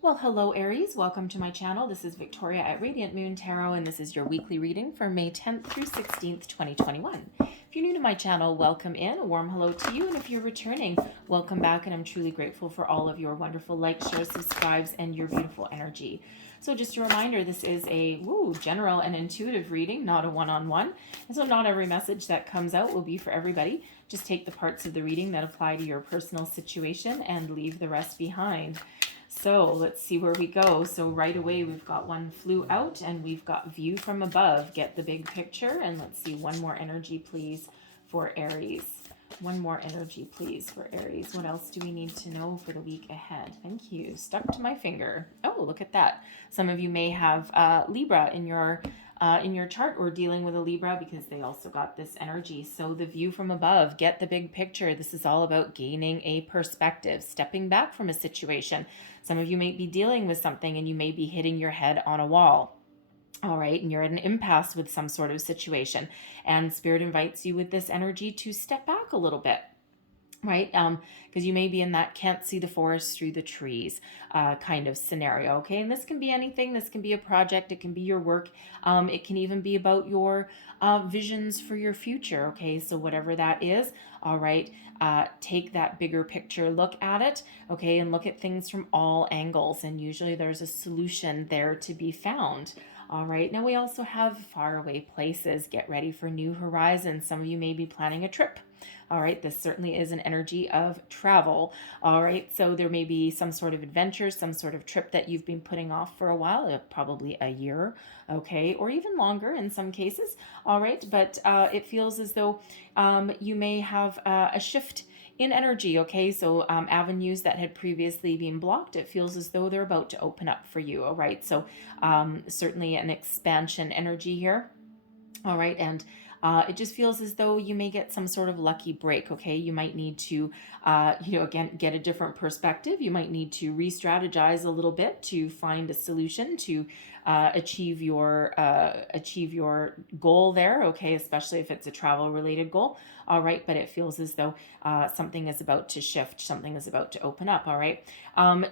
Well, hello Aries, welcome to my channel. This is Victoria at Radiant Moon Tarot, and this is your weekly reading for May 10th through 16th, 2021. If you're new to my channel, welcome in. A warm hello to you, and if you're returning, welcome back, and I'm truly grateful for all of your wonderful likes, shares, subscribes, and your beautiful energy. So just a reminder, this is a general and intuitive reading, not a one-on-one. And so not every message that comes out will be for everybody. Just take the parts of the reading that apply to your personal situation and leave the rest behind. So let's see where we go. So right away we've got one flew out and we've got view from above. Get the big picture, and let's see one more energy please for Aries. One more energy please for Aries. What else do we need to know for the week ahead? Thank you. Stuck to my finger. Oh, look at that. Some of you may have Libra in your chart, or dealing with a Libra, because they also got this energy. So the view from above, get the big picture. This is all about gaining a perspective, stepping back from a situation. Some of you may be dealing with something and you may be hitting your head on a wall. All right, and you're at an impasse with some sort of situation, and Spirit invites you with this energy to step back a little bit. Right? Because you may be in that can't see the forest through the trees kind of scenario. Okay. And this can be anything. This can be a project. It can be your work. It can even be about your visions for your future. Okay. So whatever that is, all right, take that bigger picture look at it. Okay. And look at things from all angles. And usually there's a solution there to be found. All right. Now we also have faraway places. Get ready for new horizons. Some of you may be planning a trip. All right, this certainly is an energy of travel. All right, so there may be some sort of adventure, some sort of trip that you've been putting off for a while, probably a year, okay, or even longer in some cases. All right, but it feels as though you may have a shift in energy, okay? So avenues that had previously been blocked, it feels as though they're about to open up for you, all right? So certainly an expansion energy here. All right, and it just feels as though you may get some sort of lucky break, okay? You might need to, again, get a different perspective. You might need to re-strategize a little bit to find a solution to achieve your goal there, okay? Especially if it's a travel-related goal, all right? But it feels as though something is about to shift, something is about to open up, all right?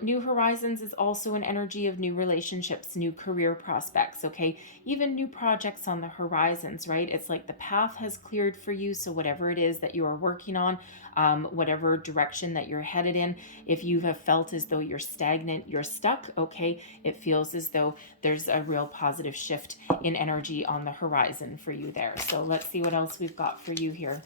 New horizons is also an energy of new relationships, new career prospects, okay? Even new projects on the horizons, right? It's like the path has cleared for you. So whatever it is that you are working on, whatever direction that you're headed in, if you have felt as though you're stagnant, you're stuck, okay, it feels as though there's a real positive shift in energy on the horizon for you there. So let's see what else we've got for you here.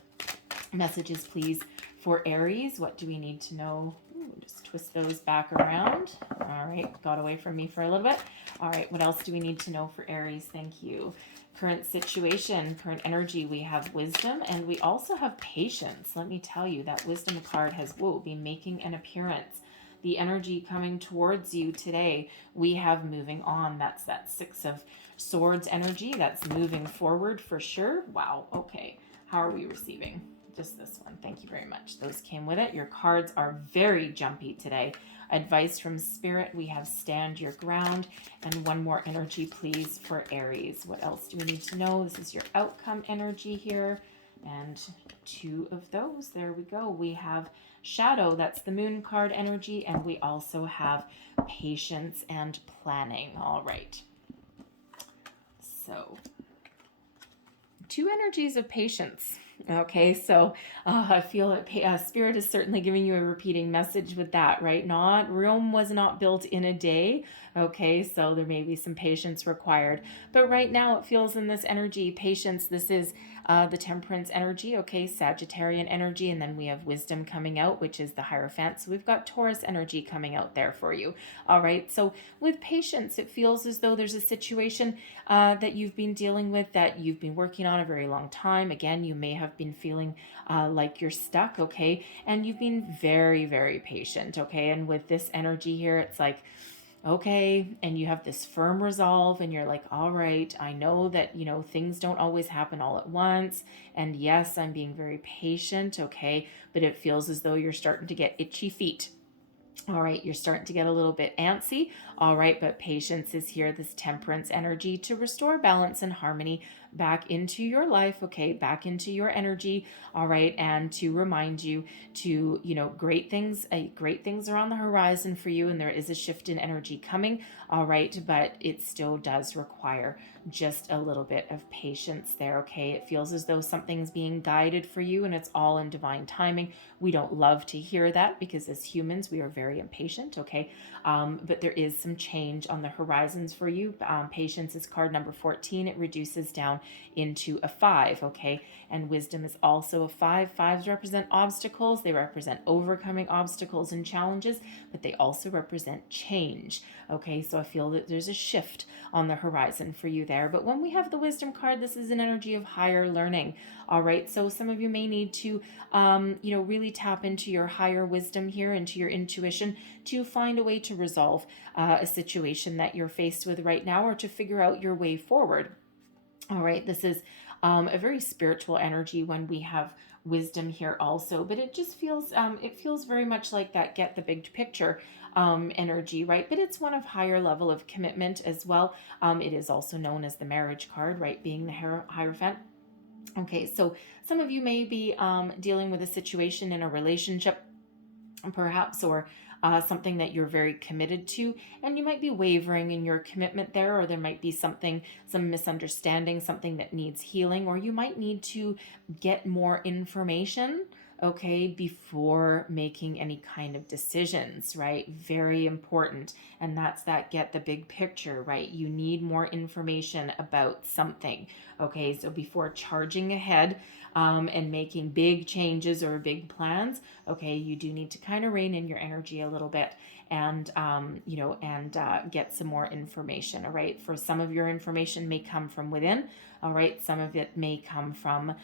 Messages, please, for Aries. What do we need to know? Ooh, just twist those back around. All right, got away from me for a little bit. All right, what else do we need to know for Aries? Thank you. Current situation, current energy, we have wisdom, and we also have patience. Let me tell you, that wisdom card has been making an appearance. The energy coming towards you today, we have moving on. That's that Six of Swords energy. That's moving forward for sure. Wow, okay. How are we receiving? Just this one. Thank you very much. Those came with it. Your cards are very jumpy today. Advice from Spirit, we have stand your ground. And one more energy, please, for Aries. What else do we need to know? This is your outcome energy here. And two of those. There we go. We have shadow. That's the moon card energy. And we also have patience and planning. All right. So two energies of patience. Okay, so I feel that Spirit is certainly giving you a repeating message with that, right? Rome was not built in a day. Okay, so there may be some patience required. But right now it feels in this energy, patience, this is the temperance energy, okay, Sagittarian energy, and then we have wisdom coming out, which is the Hierophant. So we've got Taurus energy coming out there for you. All right, so with patience, it feels as though there's a situation that you've been dealing with, that you've been working on a very long time. Again, you may have been feeling like you're stuck, okay, and you've been very, very patient, okay, and with this energy here, it's like, okay, and you have this firm resolve, and you're like, all right, I know that, things don't always happen all at once, and yes, I'm being very patient, okay, but it feels as though you're starting to get itchy feet. All right, you're starting to get a little bit antsy. All right, but patience is here, this temperance energy to restore balance and harmony back into your life, okay, back into your energy, all right, and to remind you to, great things are on the horizon for you, and there is a shift in energy coming, all right, but it still does require just a little bit of patience there, okay? It feels as though something's being guided for you and it's all in divine timing. We don't love to hear that because as humans, we are very impatient, okay? But there is some change on the horizons for you. Patience is card number 14. It reduces down into a 5, okay? And wisdom is also a 5. 5s represent obstacles. They represent overcoming obstacles and challenges, but they also represent change, okay? So I feel that there's a shift on the horizon for you there. But when we have the wisdom card, this is an energy of higher learning, all right? So some of you may need to, really tap into your higher wisdom here, into your intuition, to find a way to resolve a situation that you're faced with right now, or to figure out your way forward. All right, this is a very spiritual energy when we have wisdom here also, but it just feels it feels very much like that get the big picture energy, right? But it's one of higher level of commitment as well. It is also known as the marriage card, right? Being the Hierophant. Okay, so some of you may be dealing with a situation in a relationship, perhaps, or something that you're very committed to, and you might be wavering in your commitment there, or there might be some misunderstanding, something that needs healing, or you might need to get more information, okay, before making any kind of decisions, right? Very important. And that's that get the big picture, right? You need more information about something, okay? So before charging ahead and making big changes or big plans, okay, you do need to kind of rein in your energy a little bit and, get some more information, all right? For some of your information may come from within, all right? Some of it may come from,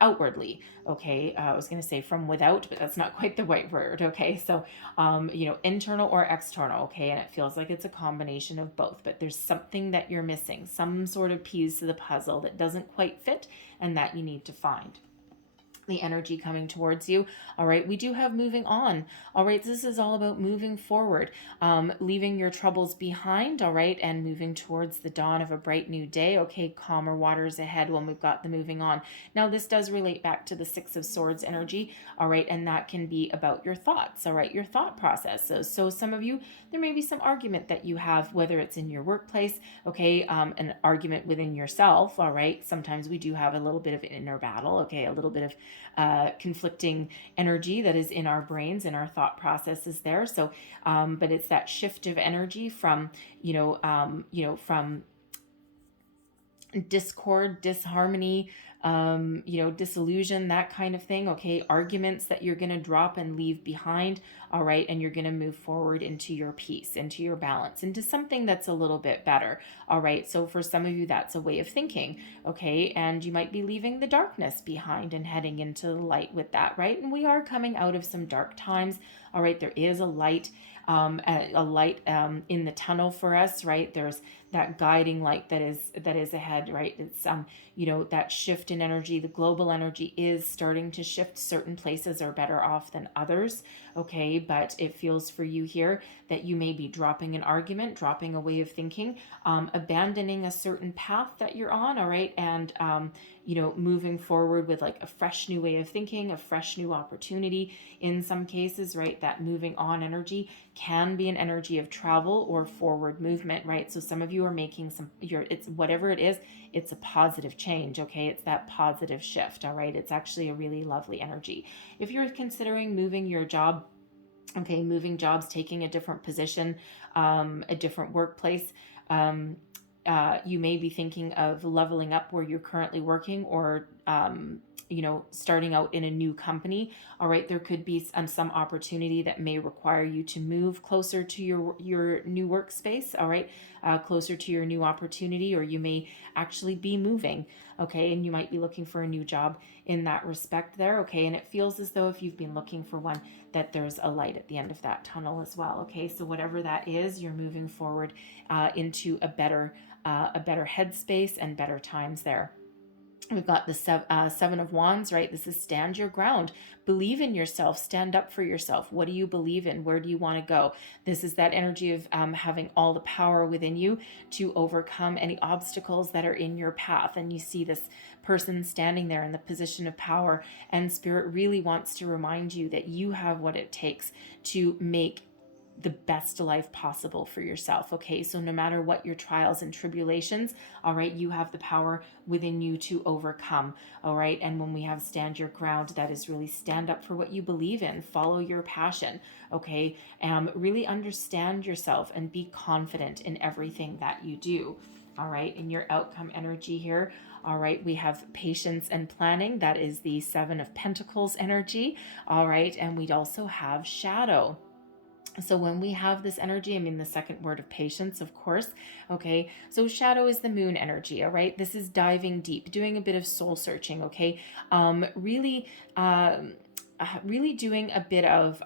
outwardly, okay? I was going to say from without, but that's not quite the right word, okay? So, internal or external, okay? And it feels like it's a combination of both, but there's something that you're missing, some sort of piece of the puzzle that doesn't quite fit and that you need to find. The energy coming towards you, all right? We do have moving on, all right? This is all about moving forward, leaving your troubles behind, all right? And moving towards the dawn of a bright new day, okay? Calmer waters ahead when we've got the moving on. Now, this does relate back to the Six of Swords energy, all right? And that can be about your thoughts, all right? Your thought process. So some of you, there may be some argument that you have, whether it's in your workplace, okay? An argument within yourself, all right? Sometimes we do have a little bit of inner battle, okay? A little bit of conflicting energy that is in our brains and our thought processes there. So, but it's that shift of energy from, from discord, disharmony, disillusion, that kind of thing. Okay. Arguments that you're going to drop and leave behind. All right. And you're going to move forward into your peace, into your balance, into something that's a little bit better. All right. So for some of you, that's a way of thinking. Okay. And you might be leaving the darkness behind and heading into the light with that. Right. And we are coming out of some dark times. All right. There is a light in the tunnel for us, right? There's that guiding light that is ahead, right? It's that shift in energy. The global energy is starting to shift. Certain places are better off than others, okay? But it feels for you here that you may be dropping an argument, dropping a way of thinking, abandoning a certain path that you're on, all right? And moving forward with like a fresh new way of thinking, a fresh new opportunity in some cases, right? That moving on energy can be an energy of travel or forward movement, right? So some of you are making it's whatever it is, it's a positive change, okay? It's that positive shift, all right? It's actually a really lovely energy. If you're considering moving your job, okay, moving jobs, taking a different position, a different workplace, you may be thinking of leveling up where you're currently working, or starting out in a new company. All right, there could be some opportunity that may require you to move closer to your new workspace. All right, closer to your new opportunity, or you may actually be moving. Okay, and you might be looking for a new job in that respect there. Okay, and it feels as though if you've been looking for one, that there's a light at the end of that tunnel as well. Okay, so whatever that is, you're moving forward into a better headspace and better times there. We've got the Seven of Wands, right? This is stand your ground. Believe in yourself. Stand up for yourself. What do you believe in? Where do you want to go? This is that energy of having all the power within you to overcome any obstacles that are in your path. And you see this person standing there in the position of power, and Spirit really wants to remind you that you have what it takes to make the best life possible for yourself. Okay, so no matter what your trials and tribulations, all right, you have the power within you to overcome. All right, and when we have stand your ground, that is really stand up for what you believe in, follow your passion. Okay, really understand yourself and be confident in everything that you do. All right, in your outcome energy here, all right, we have patience and planning. That is the Seven of Pentacles energy. All right, and we'd also have shadow. So when we have this energy, I mean, the second word of patience, of course. Okay. So shadow is the moon energy. All right. This is diving deep, doing a bit of soul searching. Okay. Really doing a bit of,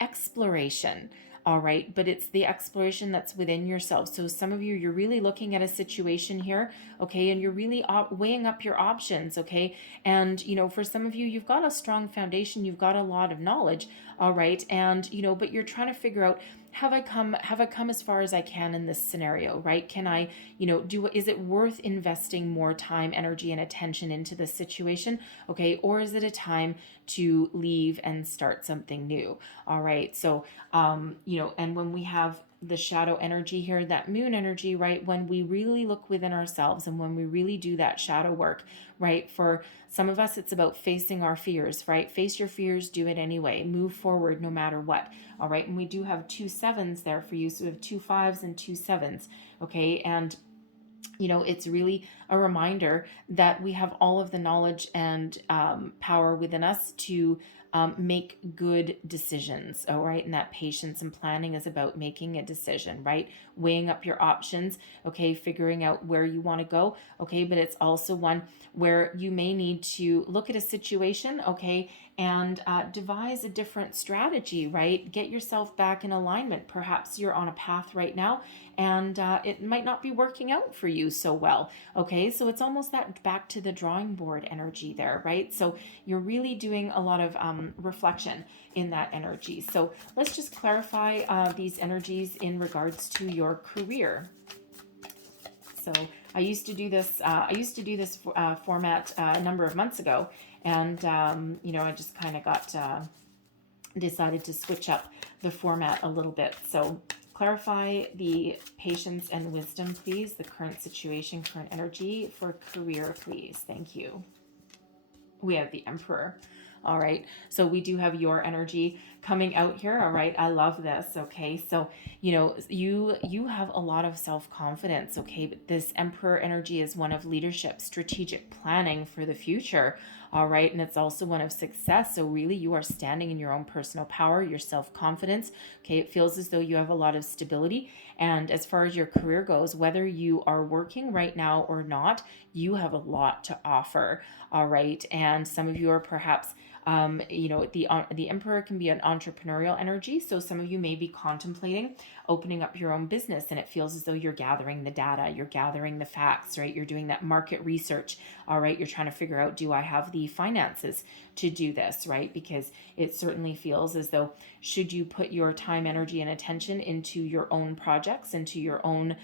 exploration. All right, but it's the exploration that's within yourself. So some of you, you're really looking at a situation here, okay, and you're really weighing up your options, okay. And for some of you, you've got a strong foundation, you've got a lot of knowledge, all right, and but you're trying to figure out, have I come as far as I can in this scenario, right? Can I, is it worth investing more time, energy, and attention into this situation, okay, or is it a time to leave and start something new? All right, so and when we have the shadow energy here, that moon energy, right? When we really look within ourselves and when we really do that shadow work, right? For some of us, it's about facing our fears, right? Face your fears, do it anyway, move forward no matter what. All right. And we do have 2 sevens there for you. So we have 2 5s and 2 7s. Okay. And it's really a reminder that we have all of the knowledge and power within us to make good decisions. All right. And that patience and planning is about making a decision, right? Weighing up your options. Okay. Figuring out where you want to go. Okay. But it's also one where you may need to look at a situation. Okay. And devise a different strategy, right? Get yourself back in alignment. Perhaps you're on a path right now and it might not be working out for you so well. Okay, so it's almost that back to the drawing board energy there, right? So you're really doing a lot of reflection in that energy. So let's just clarify these energies in regards to your career. So I used to do this. Format a number of months ago, and I just kind of got decided to switch up the format a little bit. So clarify the patience and wisdom, please. The current situation, current energy for career, please. Thank you. We have the Emperor. All right. So we do have your energy coming out here. All right. I love this. Okay. So, you have a lot of self-confidence. Okay. But this Emperor energy is one of leadership, strategic planning for the future. All right. And it's also one of success. So really you are standing in your own personal power, your self-confidence. Okay. It feels as though you have a lot of stability. And as far as your career goes, whether you are working right now or not, you have a lot to offer. All right. And some of you are perhaps the Emperor can be an entrepreneurial energy. So some of you may be contemplating opening up your own business, and it feels as though you're gathering the data, you're gathering the facts, right? You're doing that market research. All right. You're trying to figure out, do I have the finances to do this, right? Because it certainly feels as though should you put your time, energy, and attention into your own projects, into your own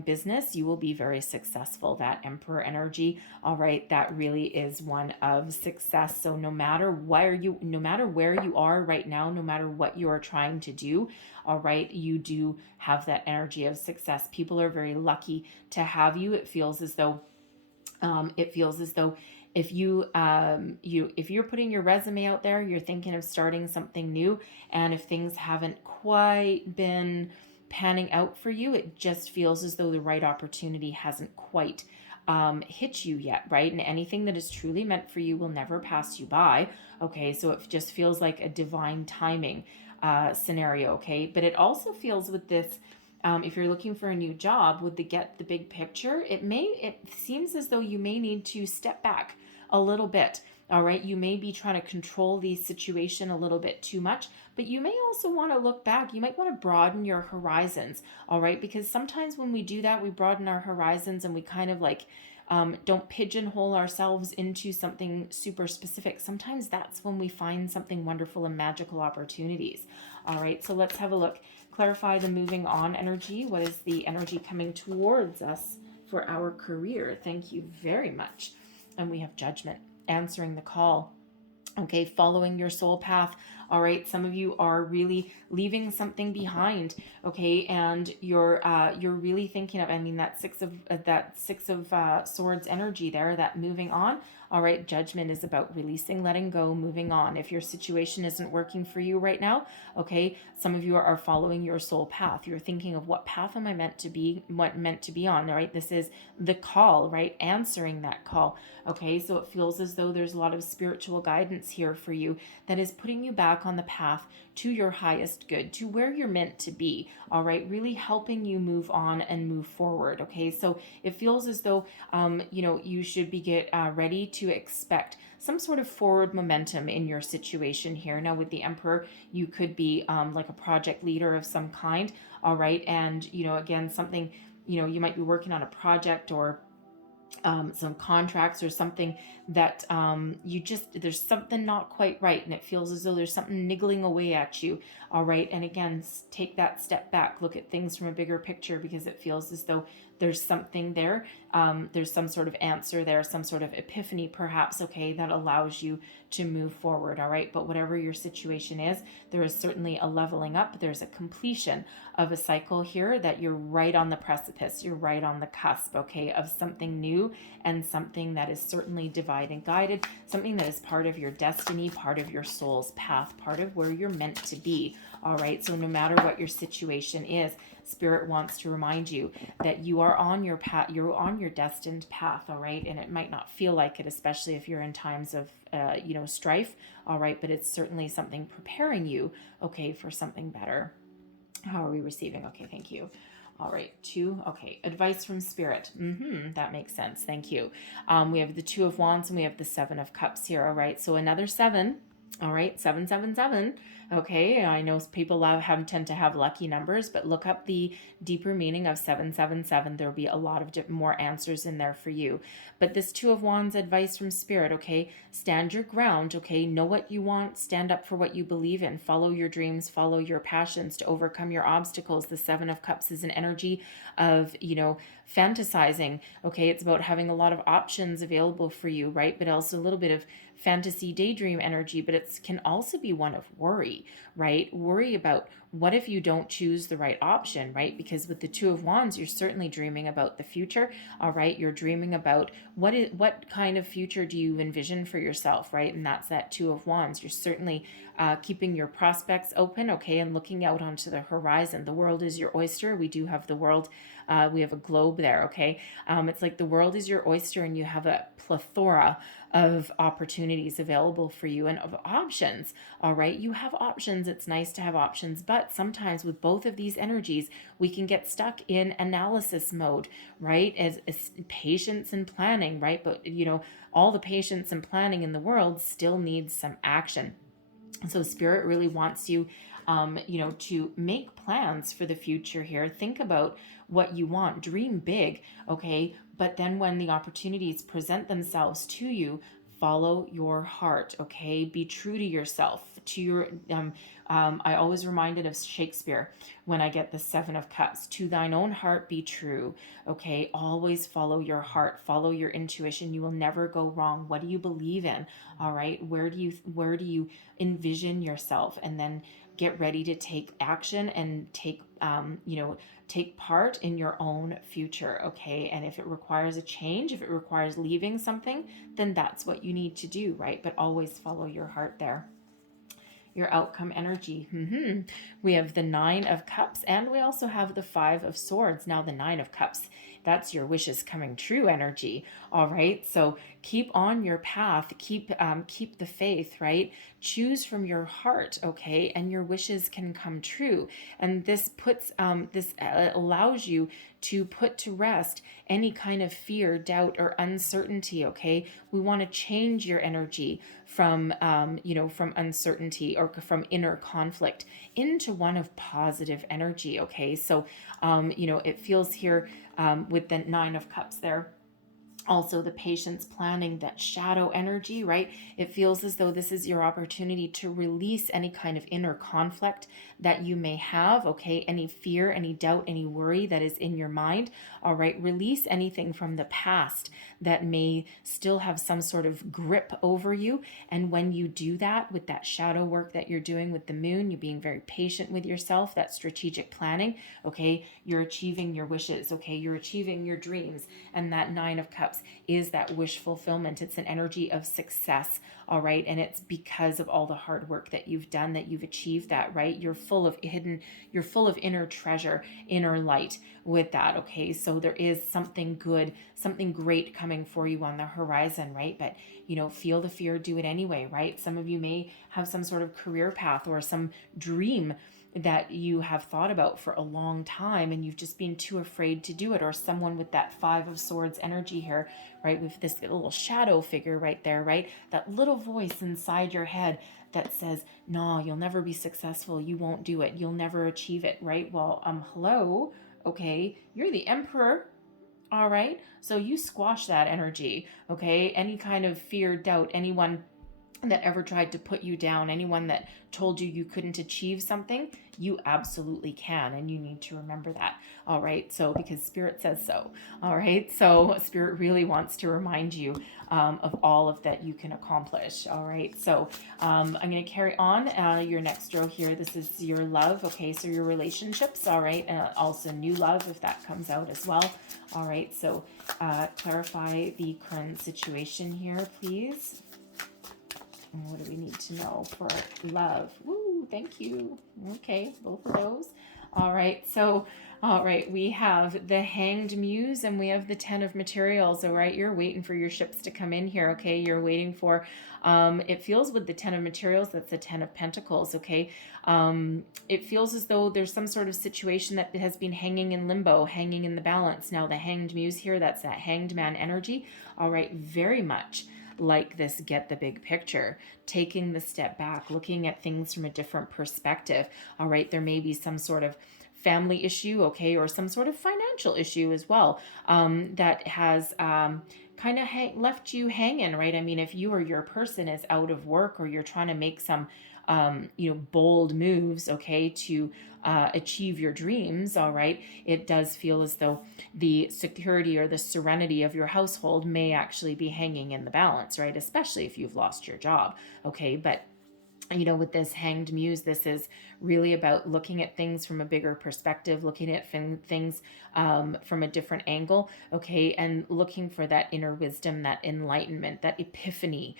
business, you will be very successful. That Emperor energy, all right, that really is one of success. So no matter where you are right now, no matter what you are trying to do, all right, you do have that energy of success. People are very lucky to have you. It feels as though if you're putting your resume out there, you're thinking of starting something new, and if things haven't quite been panning out for you, it just feels as though the right opportunity hasn't quite hit you yet, right? And anything that is truly meant for you will never pass you by. Okay, so it just feels like a divine timing scenario. Okay, but it also feels with this. If you're looking for a new job, with the big picture, it seems as though you may need to step back a little bit. All right, you may be trying to control the situation a little bit too much, but you may also want to look back. You might want to broaden your horizons. All right, because sometimes when we do that, we broaden our horizons and we kind of like Don't pigeonhole ourselves into something super specific. Sometimes that's when we find something wonderful and magical opportunities. All right, so let's have a look. Clarify the moving on energy. What is the energy coming towards us for our career? Thank you very much. And we have Judgment, answering the call. Okay, following your soul path. All right, some of you are really leaving something behind. Okay, and you're really thinking of, I mean, that six of swords energy there, that moving on. All right, Judgment is about releasing, letting go, moving on. If your situation isn't working for you right now, okay, some of you are following your soul path. You're thinking of, what path am I meant to be, on, right? This is the call, right? Answering that call. Okay, so it feels as though there's a lot of spiritual guidance here for you that is putting you back on the path to your highest good, to where you're meant to be. All right, really helping you move on and move forward. Okay, so it feels as though you should be ready to expect some sort of forward momentum in your situation here. Now with the Emperor, you could be like a project leader of some kind. All right, and again, something, you might be working on a project or some contracts or something that there's something not quite right, and it feels as though there's something niggling away at you. All right, and again, take that step back, look at things from a bigger picture, because it feels as though there's something there. There's some sort of answer there, some sort of epiphany perhaps, okay, that allows you to move forward. All right, but whatever your situation is, there is certainly a leveling up. There's a completion of a cycle here, that you're right on the precipice, you're right on the cusp, okay, of something new and something that is certainly divined and guided, something that is part of your destiny, part of your soul's path, part of where you're meant to be. All right, so no matter what your situation is, Spirit wants to remind you that you are on your path, you're on your destined path. All right, and it might not feel like it, especially if you're in times of strife. All right, but it's certainly something preparing you, okay, for something better. How are we receiving? Okay, thank you. All right, 2. Okay, advice from Spirit. That makes sense. Thank you. We have the 2 of Wands and we have the 7 of Cups here. All right, so another 7. All right, 777. Okay, I know people tend to have lucky numbers, but look up the deeper meaning of 777. There'll be a lot of more answers in there for you. But this 2 of Wands, advice from Spirit, okay? Stand your ground, okay? Know what you want, stand up for what you believe in, follow your dreams, follow your passions to overcome your obstacles. The 7 of Cups is an energy of, fantasizing, okay? It's about having a lot of options available for you, right? But also a little bit of fantasy daydream energy, but it can also be one of worry, right? Worry about, what if you don't choose the right option, right? Because with the 2 of Wands, you're certainly dreaming about the future. All right, you're dreaming about what kind of future do you envision for yourself, right? And that's that 2 of Wands. You're certainly keeping your prospects open, okay, and looking out onto the horizon. The world is your oyster. We do have the world. We have a globe there, okay? It's like the world is your oyster, and you have a plethora of opportunities available for you and of options. All right, you have options. It's nice to have options, but sometimes with both of these energies, we can get stuck in analysis mode, right? As patience and planning, right? But all the patience and planning in the world still needs some action. So Spirit really wants you to make plans for the future here. Think about what you want, dream big, okay? But then when the opportunities present themselves to you, follow your heart, okay? Be true to yourself, to your, I always reminded of Shakespeare when I get the 7 of Cups. To thine own heart be true, okay? Always follow your heart, follow your intuition. You will never go wrong. What do you believe in? All right, where do you envision yourself? And then get ready to take action and take part in your own future, okay? And if it requires a change, if it requires leaving something, then that's what you need to do, right? But always follow your heart there. Your outcome energy. We have the 9 of Cups, and we also have the 5 of Swords. Now the 9 of Cups, that's your wishes coming true energy. All right, so keep on your path, keep the faith, right? Choose from your heart, okay, and your wishes can come true. And this allows you to put to rest any kind of fear, doubt, or uncertainty, okay? We want to change your energy from from uncertainty or from inner conflict into one of positive energy, okay? So it feels here with the 9 of Cups there. Also the patience, planning, that shadow energy, right? It feels as though this is your opportunity to release any kind of inner conflict that you may have, okay? Any fear, any doubt, any worry that is in your mind, all right? Release anything from the past that may still have some sort of grip over you. And when you do that with that shadow work that you're doing with the moon, you're being very patient with yourself, that strategic planning, okay? You're achieving your wishes, okay? You're achieving your dreams. And that Nine of Cups is that wish fulfillment. It's an energy of success, all right? And it's because of all the hard work that you've done that you've achieved that, right? You're full of inner treasure, inner light with that, okay? So there is something good, something great coming for you on the horizon, right? But, feel the fear, do it anyway, right? Some of you may have some sort of career path or some dream that you have thought about for a long time and you've just been too afraid to do it, or someone with that Five of Swords energy here, right, with this little shadow figure right there, right, that little voice inside your head that says, no, you'll never be successful, you won't do it, you'll never achieve it, right? Well, hello, okay, you're the emperor. All right, so you squash that energy, okay? Any kind of fear, doubt, anyone that ever tried to put you down, anyone that told you you couldn't achieve something, you absolutely can. And you need to remember that. All right. So, because Spirit says so. All right. So, Spirit really wants to remind you of all of that you can accomplish. All right. So, I'm going to carry on your next row here. This is your love. Okay. So, your relationships. All right. Also, new love, if that comes out as well. All right. So, clarify the current situation here, please. And what do we need to know for love? Woo, thank you. Okay, both of those. All right, so, all right, we have the Hanged Muse and we have the Ten of Materials. All right, you're waiting for your ships to come in here, okay? You're waiting for, it feels with the Ten of Materials, that's the Ten of Pentacles, okay? It feels as though there's some sort of situation that has been hanging in limbo, hanging in the balance. Now, the Hanged Muse here, that's that Hanged Man energy. All right, very much like this get the big picture, taking the step back, looking at things from a different perspective. All right, there may be some sort of family issue, okay, or some sort of financial issue as well, that has kind of left you hanging, right? I mean, if you or your person is out of work or you're trying to make some bold moves, okay, to achieve your dreams, all right, it does feel as though the security or the serenity of your household may actually be hanging in the balance, right? Especially if you've lost your job, okay? But with this Hanged Muse, this is really about looking at things from a bigger perspective, looking at things from a different angle, okay, and looking for that inner wisdom, that enlightenment, that epiphany,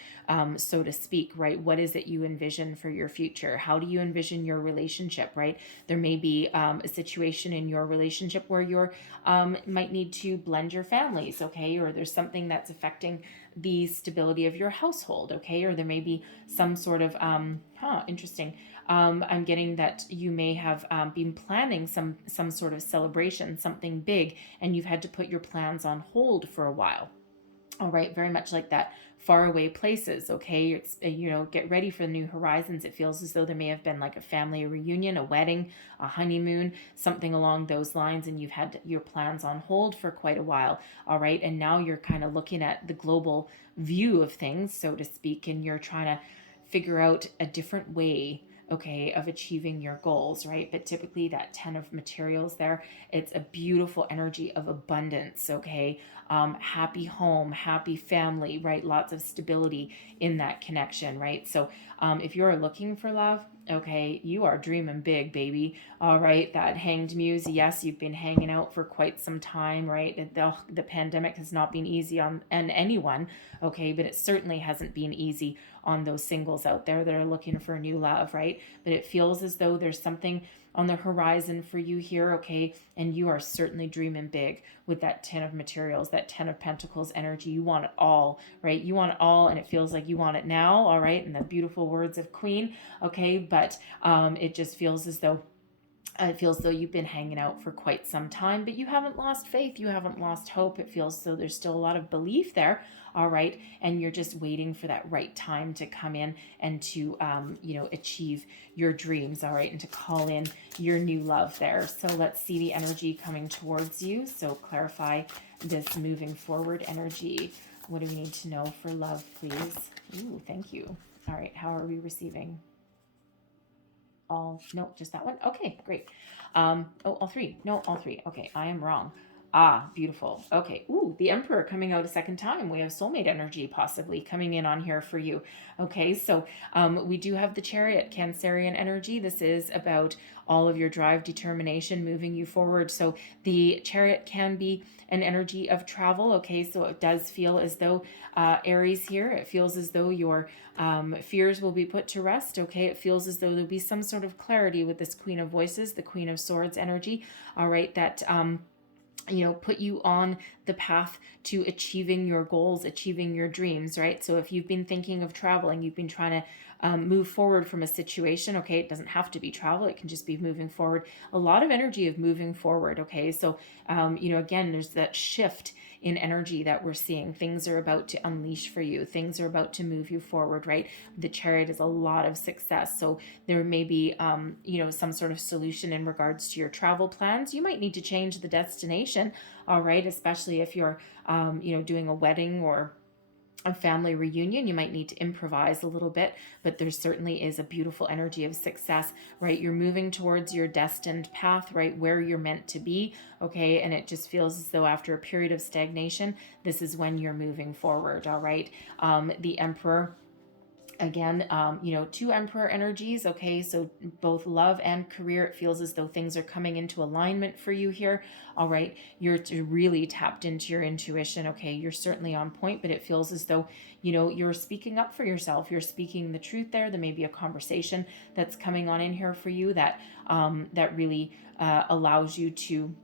so to speak, right? What is it you envision for your future? How do you envision your relationship, right? There may be a situation in your relationship where you're might need to blend your families, okay, or there's something that's affecting the stability of your household, okay, or there may be some sort of interesting. I'm getting that you may have been planning some sort of celebration, something big, and you've had to put your plans on hold for a while. All right, very much like that faraway places, okay? It's, get ready for the new horizons. It feels as though there may have been like a family reunion, a wedding, a honeymoon, something along those lines, and you've had your plans on hold for quite a while, all right? And now you're kind of looking at the global view of things, so to speak, and you're trying to figure out a different way, okay, of achieving your goals, right? But typically that Ten of Materials there, it's a beautiful energy of abundance, okay? Happy home, happy family, right? Lots of stability in that connection, right? So if you're looking for love, okay, you are dreaming big, baby. All right, that Hanged Muse, yes, you've been hanging out for quite some time, right? The pandemic has not been easy on anyone, okay, but it certainly hasn't been easy on those singles out there that are looking for new love, right? But it feels as though there's something on the horizon for you here, okay? And you are certainly dreaming big with that Ten of Materials, that Ten of Pentacles energy. You want it all, right? You want it all, and it feels like you want it now, all right? And the beautiful words of Queen, okay? But it just feels as though it feels though you've been hanging out for quite some time, but you haven't lost faith. You haven't lost hope. It feels as though there's still a lot of belief there. All right. And you're just waiting for that right time to come in and to, achieve your dreams. All right. And to call in your new love there. So let's see the energy coming towards you. So clarify this moving forward energy. What do we need to know for love, please? Ooh, thank you. All right, how are we receiving? All, no, just that one. Okay, great. Oh, all three. No, all three. Okay, I am wrong. Ah, beautiful. Okay. Ooh, the Emperor coming out a second time. We have soulmate energy possibly coming in on here for you. Okay, so we do have the Chariot, Cancerian energy. This is about all of your drive, determination, moving you forward. So the Chariot can be an energy of travel. Okay, so it does feel as though Aries here, it feels as though your fears will be put to rest. Okay, it feels as though there'll be some sort of clarity with this Queen of Voices, the Queen of Swords energy. All right, that put you on the path to achieving your goals, achieving your dreams, right? So if you've been thinking of traveling, you've been trying to move forward from a situation, okay, it doesn't have to be travel, it can just be moving forward. A lot of energy of moving forward, okay? So, again, there's that shift in energy that we're seeing. Things are about to unleash for you. Things are about to move you forward, right? The Chariot is a lot of success. So there may be, some sort of solution in regards to your travel plans. You might need to change the destination, all right? Especially if you're, doing a wedding or a family reunion, you might need to improvise a little bit, but there certainly is a beautiful energy of success, right? You're moving towards your destined path, right? Where you're meant to be, okay? And it just feels as though after a period of stagnation, this is when you're moving forward, all right? The Emperor, again, two Emperor energies, okay? So both love and career, it feels as though things are coming into alignment for you here, all right? You're really tapped into your intuition, okay? You're certainly on point, but it feels as though, you're speaking up for yourself. You're speaking the truth there. There may be a conversation that's coming on in here for you that really allows you to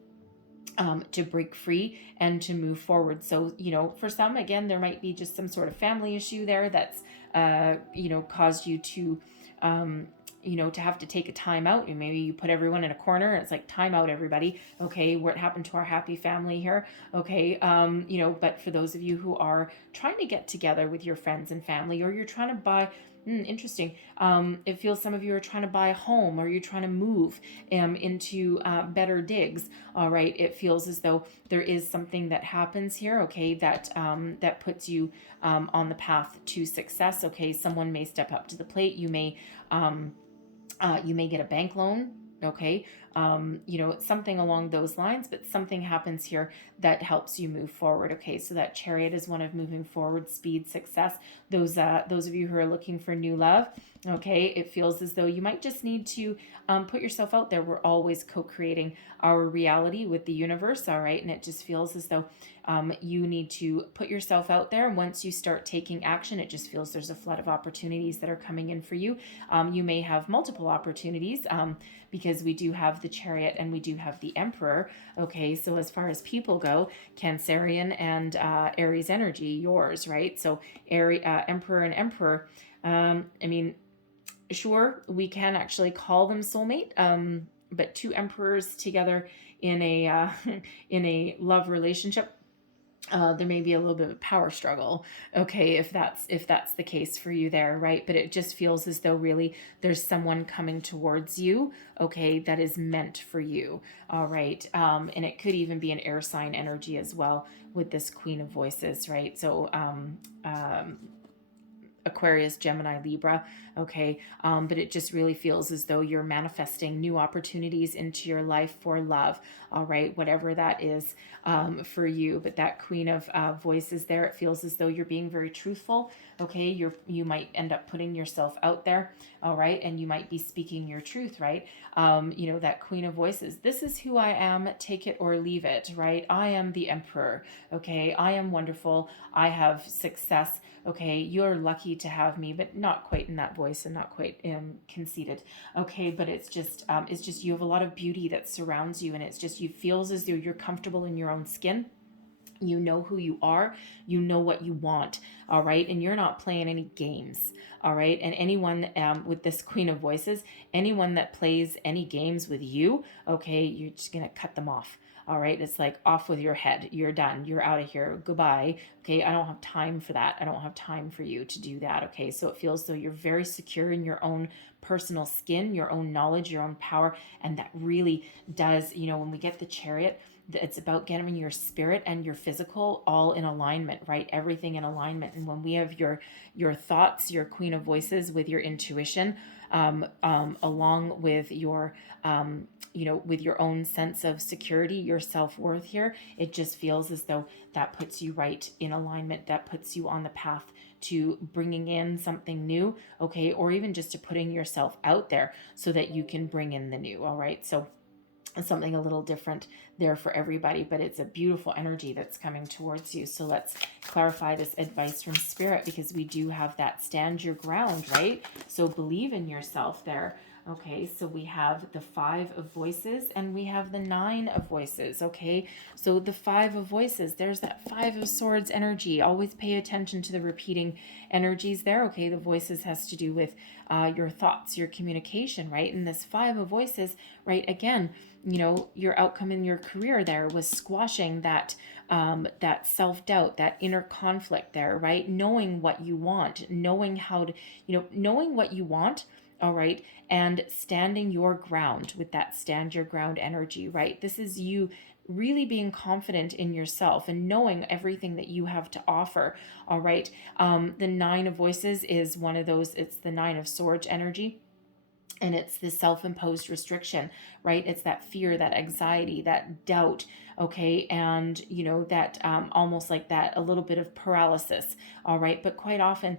break free and to move forward. So, for some, again, there might be just some sort of family issue there that's, caused you to, to have to take a time out. Maybe you put everyone in a corner and it's like, time out, everybody. Okay, what happened to our happy family here? Okay, but for those of you who are trying to get together with your friends and family, or you're trying to buy, interesting. It feels some of you are trying to buy a home, or you're trying to move into better digs. All right. It feels as though there is something that happens here. Okay. That puts you on the path to success. Okay. Someone may step up to the plate. You may get a bank loan. Okay. Something along those lines, but something happens here that helps you move forward. Okay. So that Chariot is one of moving forward, speed, success. Those of you who are looking for new love, okay, it feels as though you might just need to put yourself out there. We're always co-creating our reality with the universe, all right? And it just feels as though you need to put yourself out there. And once you start taking action, it just feels there's a flood of opportunities that are coming in for you. You may have multiple opportunities because we do have the Chariot and we do have the Emperor. Okay, so as far as people go, Cancerian and Aries energy, yours, right? So Emperor and Emperor, sure, we can actually call them soulmate, but two emperors together in a in a love relationship, there may be a little bit of a power struggle, okay, if that's the case for you there, right? But it just feels as though really there's someone coming towards you, okay, that is meant for you, all right? And it could even be an air sign energy as well with this Queen of Voices, right? So Aquarius, Gemini, Libra, okay? But it just really feels as though you're manifesting new opportunities into your life for love, all right? Whatever that is for you. But that Queen of Voices there, it feels as though you're being very truthful, okay? You might end up putting yourself out there, all right? And you might be speaking your truth, right? That Queen of Voices, this is who I am, take it or leave it, right? I am the Emperor, okay? I am wonderful. I have success. Okay, you're lucky to have me, but not quite in that voice and not quite conceited. Okay, but it's just you have a lot of beauty that surrounds you, and it's just you feels as though you're comfortable in your own skin. You know who you are. You know what you want. all right? And you're not playing any games, all right? And anyone with this Queen of Voices, anyone that plays any games with you, okay, you're just going to cut them off. All right, it's like off with your head. You're done. You're out of here. Goodbye. Okay, I don't have time for that. I don't have time for you to do that. Okay, so it feels though you're very secure in your own personal skin, your own knowledge, your own power. And that really does, when we get the Chariot, it's about getting your spirit and your physical all in alignment, right? Everything in alignment. And when we have your thoughts, your Queen of Voices with your intuition, along with your with your own sense of security, your self-worth here, it just feels as though that puts you right in alignment. That puts you on the path to bringing in something new, okay? Or even just to putting yourself out there so that you can bring in the new, all right? So something a little different there for everybody, but it's a beautiful energy that's coming towards you. So let's clarify this advice from Spirit, because we do have that stand your ground, right? So believe in yourself there. Okay, so we have the 5 of Voices and we have the 9 of Voices. Okay, so the 5 of Voices, there's that 5 of Swords energy. Always pay attention to the repeating energies there. Okay, the Voices has to do with your thoughts, your communication, right? And this 5 of Voices, right, again, your outcome in your career there was squashing that that self-doubt, that inner conflict there, right? Knowing what you want, knowing how to, knowing what you want, all right, and standing your ground with that stand your ground energy, right? This is you really being confident in yourself and knowing everything that you have to offer, all right? The 9 of Voices is one of those, it's the 9 of Swords energy. And it's the self-imposed restriction, right? It's that fear, that anxiety, that doubt, okay? And, that almost like that, a little bit of paralysis, all right? But quite often,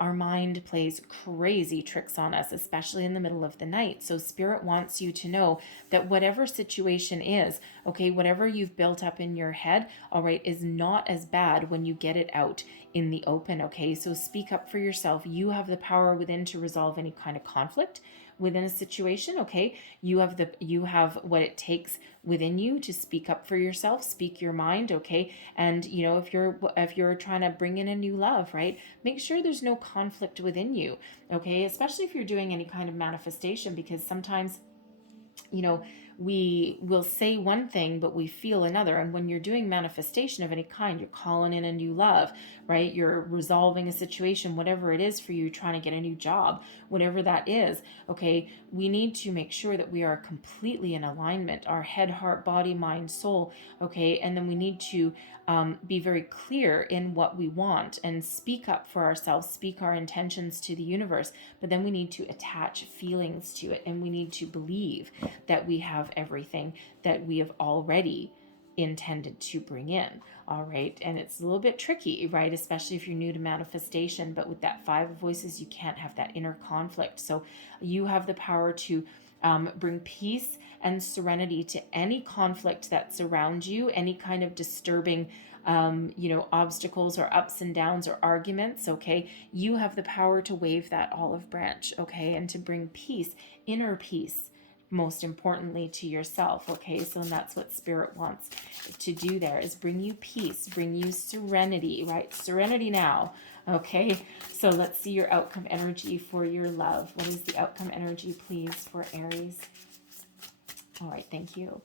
our mind plays crazy tricks on us, especially in the middle of the night. So Spirit wants you to know that whatever situation is, okay, whatever you've built up in your head, all right, is not as bad when you get it out in the open, okay? So speak up for yourself. You have the power within to resolve any kind of conflict within a situation, okay? You have what it takes within you to speak up for yourself, speak your mind, okay? And if you're trying to bring in a new love, right? Make sure there's no conflict within you, okay? Especially if you're doing any kind of manifestation, because sometimes we will say one thing, but we feel another. And when you're doing manifestation of any kind, you're calling in a new love, right? You're resolving a situation, whatever it is for you, trying to get a new job, whatever that is. Okay. We need to make sure that we are completely in alignment, our head, heart, body, mind, soul. Okay. And then we need to be very clear in what we want and speak up for ourselves, speak our intentions to the universe. But then we need to attach feelings to it, and we need to believe that we have everything that we have already intended to bring in. All right. And it's a little bit tricky, right? Especially if you're new to manifestation, but with that 5 of Voices, you can't have that inner conflict. So you have the power to bring peace and serenity to any conflict that surrounds you, any kind of disturbing obstacles or ups and downs or arguments, okay? You have the power to wave that olive branch, okay? And to bring peace, inner peace, most importantly, to yourself, okay? So that's what Spirit wants to do there, is bring you peace, bring you serenity, right? Serenity now, okay? So let's see your outcome energy for your love. What is the outcome energy, please, for Aries? All right, thank you.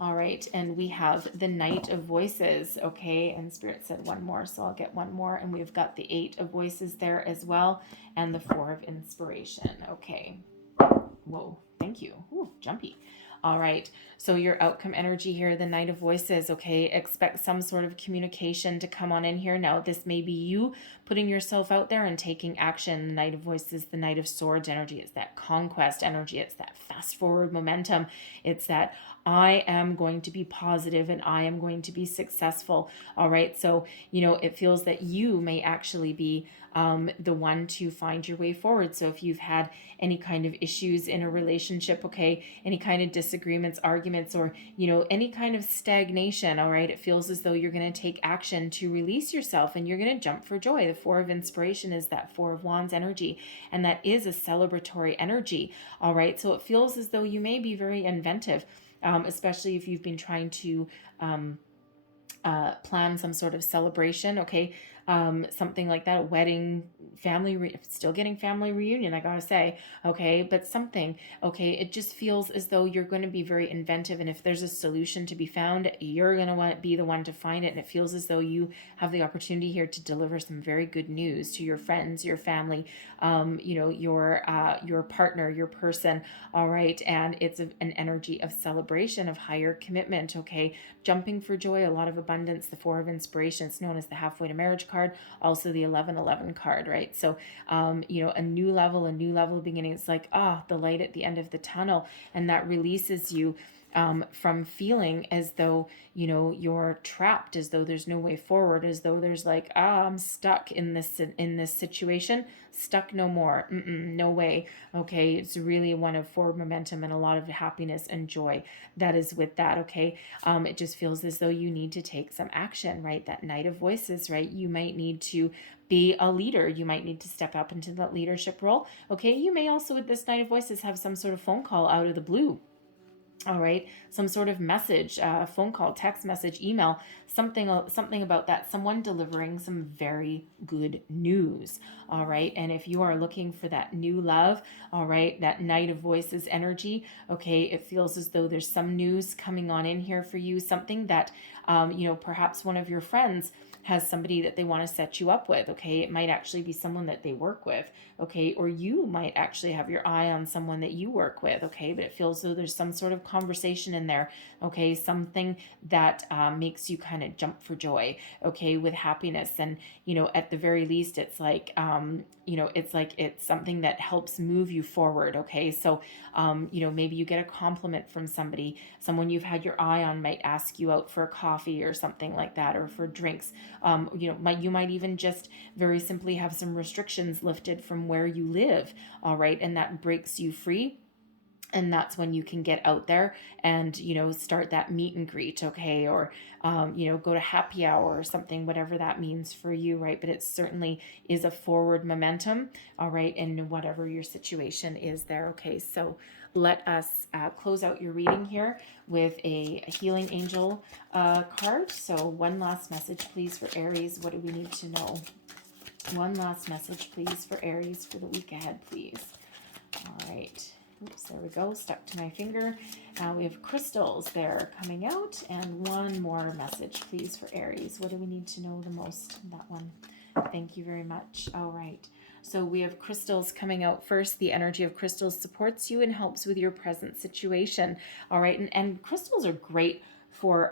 All right, and we have the Knight of Voices, okay? And Spirit said one more, so I'll get one more. And we've got the 8 of Voices there as well, and the 4 of Inspiration, okay? Whoa, thank you. Ooh, jumpy. All right, so your outcome energy here, the Knight of Voices, okay? Expect some sort of communication to come on in here. Now, this may be you putting yourself out there and taking action. The Knight of Voices, the Knight of Swords energy. It's that conquest energy. It's that fast forward momentum. It's that I am going to be positive and I am going to be successful. All right, so, it feels that you may actually be the one to find your way forward. So if you've had any kind of issues in a relationship, okay, any kind of disagreements, arguments, or, any kind of stagnation, all right, it feels as though you're going to take action to release yourself and you're going to jump for joy. The 4 of Inspiration is that 4 of Wands energy, and that is a celebratory energy, all right? So it feels as though you may be very inventive, especially if you've been trying to plan some sort of celebration, okay? something like that, a wedding, still getting family reunion, I gotta say, okay, but something, okay, it just feels as though you're going to be very inventive, and if there's a solution to be found, you're going to want to be the one to find it, and it feels as though you have the opportunity here to deliver some very good news to your friends, your family, your partner, your person, all right, and it's an energy of celebration, of higher commitment, okay, jumping for joy, a lot of abundance, the Four of Inspiration, it's known as the halfway to marriage card, also the 1111 card, right? So, a new level beginning. It's like, the light at the end of the tunnel, and that releases you from feeling as though, you're trapped, as though there's no way forward, as though there's like, I'm stuck in this situation, stuck no more, no way. Okay, it's really one of forward momentum and a lot of happiness and joy that is with that. Okay, it just feels as though you need to take some action, right? That Knight of Voices, right? You might need to be a leader. You might need to step up into that leadership role. Okay, you may also with this Knight of Voices have some sort of phone call out of the blue. All right, some sort of message, phone call, text message, email, something about that, someone delivering some very good news. All right, and if you are looking for that new love, all right, that Knight of Voices energy, okay, it feels as though there's some news coming on in here for you, something that perhaps one of your friends has somebody that they want to set you up with. Okay, it might actually be someone that they work with. Okay, or you might actually have your eye on someone that you work with. Okay, but it feels as though there's some sort of conversation in there. Okay, something that makes you kind of jump for joy. Okay, with happiness, and at the very least, it's like it's something that helps move you forward. Okay, so maybe you get a compliment from someone you've had your eye on might ask you out for a coffee or something like that, or for drinks. You might even just very simply have some restrictions lifted from where you live, all right, and that breaks you free. And that's when you can get out there and start that meet and greet, okay, or go to happy hour or something, whatever that means for you, right? But it certainly is a forward momentum, all right, in whatever your situation is there. Okay, so let us close out your reading here with a healing angel card. So one last message, please, for Aries. What do we need to know? One last message, please, for Aries for the week ahead, please. All right. Oops, there we go. Stuck to my finger. We have crystals there coming out. And one more message, please, for Aries. What do we need to know the most? That one. Thank you very much. All right. So we have crystals coming out first. The energy of crystals supports you and helps with your present situation. All right. And crystals are great for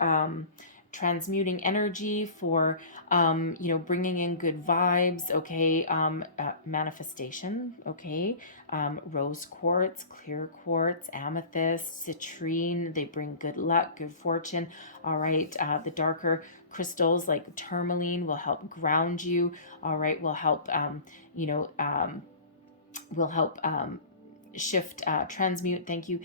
transmuting energy, for bringing in good vibes, okay, manifestation, okay, rose quartz, clear quartz, amethyst, citrine, they bring good luck, good fortune, all right. The darker crystals like tourmaline will help ground you, all right, will help shift, transmute, thank you,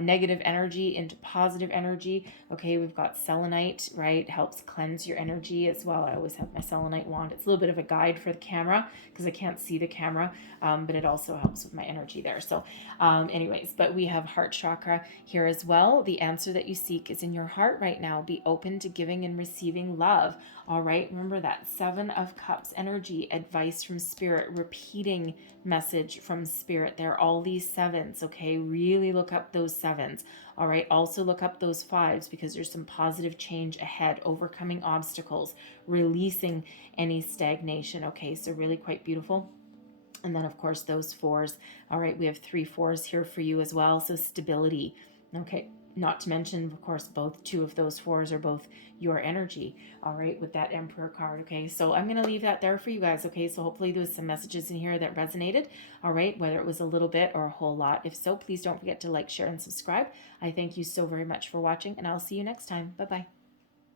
negative energy into positive energy. Okay, we've got selenite, right, helps cleanse your energy as well. I always have my selenite wand. It's a little bit of a guide for the camera because I can't see the camera, but it also helps with my energy there. So anyways, but we have heart chakra here as well. The answer that you seek is in your heart right now. Be open to giving and receiving love. All right, remember that Seven of Cups energy, advice from Spirit, repeating message from Spirit. There are all these sevens, okay? Really look up those sevens, all right? Also look up those fives because there's some positive change ahead, overcoming obstacles, releasing any stagnation, okay? So really quite beautiful. And then, of course, those fours. All right, we have 3 4s here for you as well. So stability, okay? Not to mention, of course, two of those 4s are both your energy, all right, with that Emperor card, okay? So I'm going to leave that there for you guys, okay? So hopefully there's some messages in here that resonated, all right, whether it was a little bit or a whole lot. If so, please don't forget to like, share, and subscribe. I thank you so very much for watching, and I'll see you next time. Bye-bye.